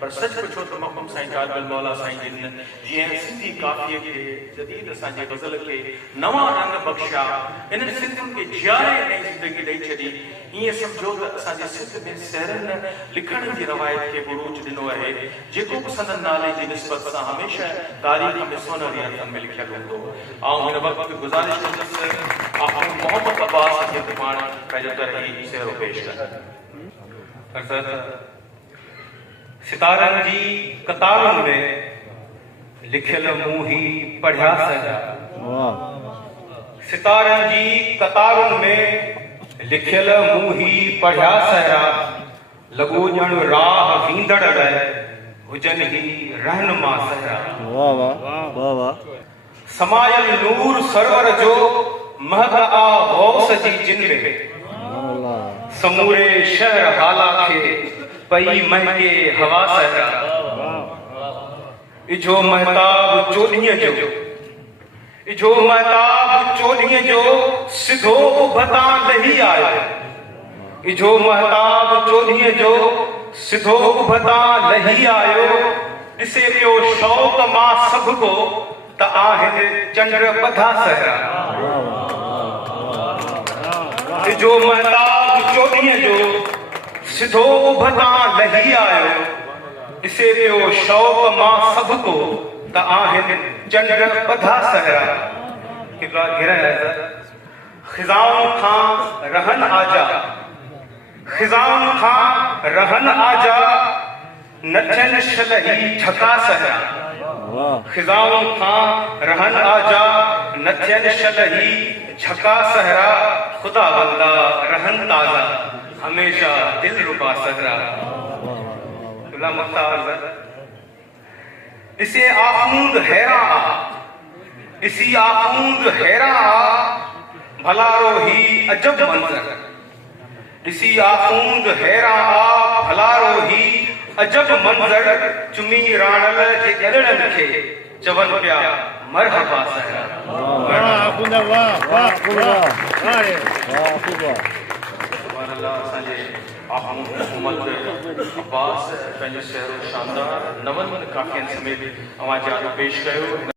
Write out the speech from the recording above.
पर सच पुछो तो मखदूम साईं कारगिल मौला साईं जिन जीअं सिंधी काफ़िए खे जदीद असांजे गज़ल खे नवां रंग बख़्शिया, इन्हनि सिंधियुनि खे जियारे नई ज़िंदगी ॾेई छॾी। ईअं सम्झो त असांजे सिंध में शहरनि लिखण जी रवायत खे बुरूज ॾिनो आहे, जेको बि संदन नाले जी निस्बत सां हमेशह तारीख़ में सोनहरी अखरनि में लिखियलु हूंदो। ऐं हिन वक़्तु गुज़ारिश कंदुसि आख़िर मोहम्मद अब्बास खे पाण पंहिंजो तरही सेहरो पेश कनि। सितारनि जी कतारुनि में लिखियल मूं ही पढ़िया सॼा। सितारनि जी कतारुनि में लिखियल मूं ही पढ़िया सॼा। लॻो ॼण राह वींदड़ लाइ हुजनि ही रहनुमा सॼा। समायल नूर सरवर जो महक आ गौस जी जिन में, समूरे शहर हाला खे पई महके हवा सहरा। इजो महताब चोॾीअ जो सिधो उभता लही आयो। इजो महताब चोॾीअ जो सिधो उभता लही आयो। ॾिसे पियो शौक़ मां सभ को त आहिनि चंड ॿधा सहरा। इजो महताब चोॾीअ जो सिधो उभता लही आयो। ॾिसे पियो शौक़ मां सभ को त आहिनि चंड ॿधा सहरा। ख़िज़ाउनि खां रहन आजा, ख़िज़ाउनि खां रहन आजा, नथियनि शलही झका सहरा। ख़िज़ाउनि खां रहन आजा, नथियनि शलही झका सहरा। ख़ुदा बंदा रहन ताज़ा, हमेशा दिल रुबा सहरा। इसे आखूंद हैरा आ, इसी आखूंद हैरा आ, भलारो ही अजब मंजर। इसी आखूंद हैरा आ, भलारो ही अजब मंजर। चुमी राणल जे ॼणनि खे चवनि पिया मरहबा सहरा। असांजे मोहम्मद अब्बास पंहिंजो शहरो शानदार नवनि काफ़ियनि समेत अवां जान पेश कयो।